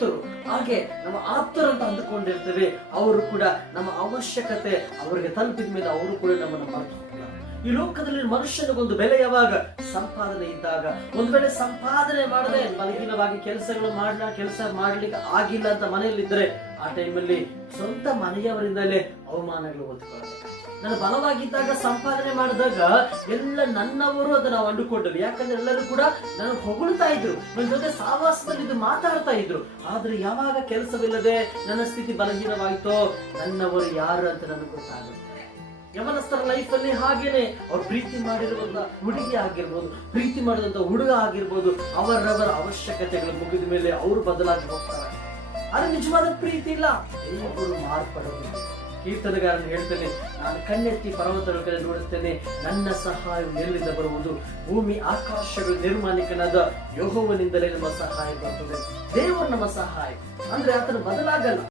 ಸ್ನೇಹಿತರು ಹಾಗೆ ನಮ್ಮ ಆಪ್ತರಂತ ಅಂದುಕೊಂಡಿರ್ತೇವೆ. ಅವರು ಕೂಡ ನಮ್ಮ ಅವಶ್ಯಕತೆ ಅವರಿಗೆ ತಲುಪಿದ ಮೇಲೆ ಅವರು ಕೂಡ ನಮ್ಮನ್ನು ಮರೆತು. ಈ ಲೋಕದಲ್ಲಿ ಮನುಷ್ಯನಿಗೊಂದು ಬೆಲೆ ಯಾವಾಗ? ಸಂಪಾದನೆ ಇದ್ದಾಗ. ಒಂದು ವೇಳೆ ಸಂಪಾದನೆ ಮಾಡದೆ ಬಲಹೀನವಾಗಿ ಕೆಲಸಗಳು ಮಾಡ್ಲಾ, ಕೆಲಸ ಮಾಡ್ಲಿಕ್ಕೆ ಆಗಿಲ್ಲ ಅಂತ ಮನೆಯಲ್ಲಿದ್ದರೆ, ಆ ಟೈಮಲ್ಲಿ ಸ್ವಂತ ಮನೆಯವರಿಂದಲೇ ಅವಮಾನಗಳು ಹೊತ್ಕೊಳ್ಳಬೇಕು ನಾನು ಬಲವಾಗಿದ್ದಾಗ ಸಂಪಾದನೆ ಮಾಡಿದಾಗ ಎಲ್ಲ ನನ್ನವರು ಅದನ್ನ ನಾವು ಅಂದುಕೊಂಡರು. ಯಾಕಂದ್ರೆ ಎಲ್ಲರೂ ಕೂಡ ನಾನು ಹೊಗಳ್ತಾ ಇದ್ರು. ನನ್ನ ಜೊತೆ ಸಾವಾಸದಲ್ಲಿ ಮಾತಾಡ್ತಾ ಇದ್ರು. ಆದ್ರೆ ಯಾವಾಗ ಕೆಲಸವಿಲ್ಲದೆ ನನ್ನ ಸ್ಥಿತಿ ಬಲಹೀನವಾಯ್ತೋ ನನ್ನವರು ಯಾರು ಅಂತ ನನಗೆ ಗೊತ್ತಾಗುತ್ತೆ ಯಮನಸ್ಥರ ಲೈಫ್ ಅಲ್ಲಿ ಹಾಗೇನೆ. ಅವ್ರು ಪ್ರೀತಿ ಮಾಡಿರುವಂತ ಹುಡುಗಿ ಆಗಿರ್ಬೋದು, ಪ್ರೀತಿ ಮಾಡಿದಂತ ಹುಡುಗ ಆಗಿರ್ಬೋದು, ಅವರವರ ಅವಶ್ಯಕತೆಗಳು ಮುಗಿದ ಮೇಲೆ ಅವರು ಬದಲಾಗಿ ಹೋಗ್ತಾರೆ. ಆದ್ರೆ ನಿಜವಾದ ಪ್ರೀತಿ ಇಲ್ಲ. ಎಲ್ಲರೂ ಮಾರ್ಪಡೋದಿಲ್ಲ. ಕೀರ್ತನಗಾರನು ಹೇಳ್ತೇನೆ, ನಾನು ಕಣ್ಣೆತ್ತಿ ಪರ್ವತಗಳ ಕಡೆ ನೋಡುತ್ತೇನೆ, ನನ್ನ ಸಹಾಯ ಎಲ್ಲಿಂದ ಬರುವುದು ಭೂಮಿ ಆಕಾಶಗಳು ನಿರ್ಮಾಣಿಕನಾದ ಯೋಹವನಿಂದಲೇ ನಮ್ಮ ಸಹಾಯ ಬರ್ತದೆ. ದೇವರು ನಮ್ಮ ಸಹಾಯ. ಅಂದ್ರೆ ಆತನು ಬದಲಾಗಲ್ಲ.